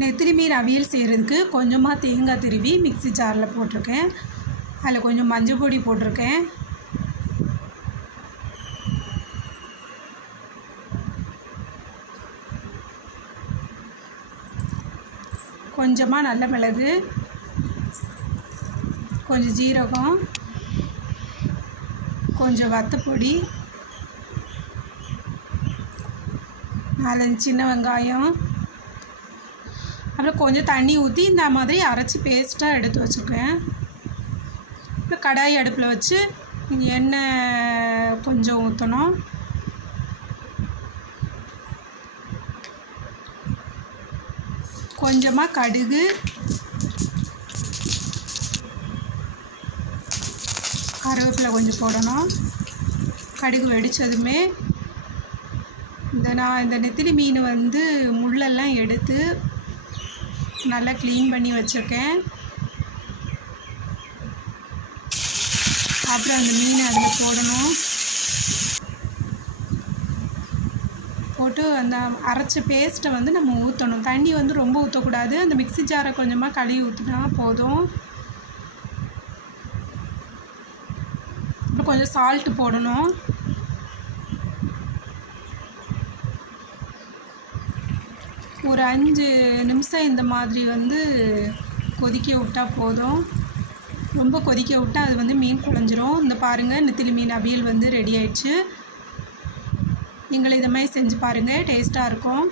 நெத்திலி மீன் அவியல் செய்கிறதுக்கு கொஞ்சமாக தேங்காய் திருவி மிக்ஸி ஜாரில் போட்டிருக்கேன். அதில் கொஞ்சம் மஞ்சள் பொடி போட்டிருக்கேன். கொஞ்சமாக நல்ல மிளகு கொஞ்சம் ஜீரகம் கொஞ்சம் வத்தப்பொடி நாலஞ்சு சின்ன வெங்காயம் அப்புறம் கொஞ்சம் தண்ணி ஊற்றி இந்த மாதிரி அரைச்சி பேஸ்ட்டாக எடுத்து வச்சுருக்கேன். அப்புறம் கடாய் அடுப்பில் வச்சு எண்ணெய் கொஞ்சம் ஊற்றணும் கொஞ்சமாக கடுகு. கருவேப்பிலை கொஞ்சம் போடணும். கடுகு வெடித்ததுமே இந்த நான் இந்த நெத்திலி மீன் வந்து முள்ளெல்லாம் எடுத்து நல்லா க்ளீன் பண்ணி வச்சுருக்கேன். அப்புறம் அந்த மீனை அதில் போடணும். போட்டு அந்த அரைச்ச பேஸ்ட்டை வந்து நம்ம ஊற்றணும் தண்ணி வந்து ரொம்ப ஊற்றக்கூடாது அந்த மிக்ஸி ஜாரை கொஞ்சமாக கழுவி ஊற்றினா போதும். அப்புறம் கொஞ்சம் சால்ட்டு போடணும். ஒரு அஞ்சு நிமிஷம் இந்த மாதிரி வந்து கொதிக்க விட்டால் போதும். ரொம்ப கொதிக்க விட்டால் அது வந்து மீன் குழஞ்சிரும். இந்த பாருங்கள் நெத்திலி மீன் அவியல் வந்து ரெடி ஆயிடுச்சு. நீங்கள் இதை மாதிரி செஞ்சு பாருங்கள் டேஸ்ட்டாக இருக்கும்.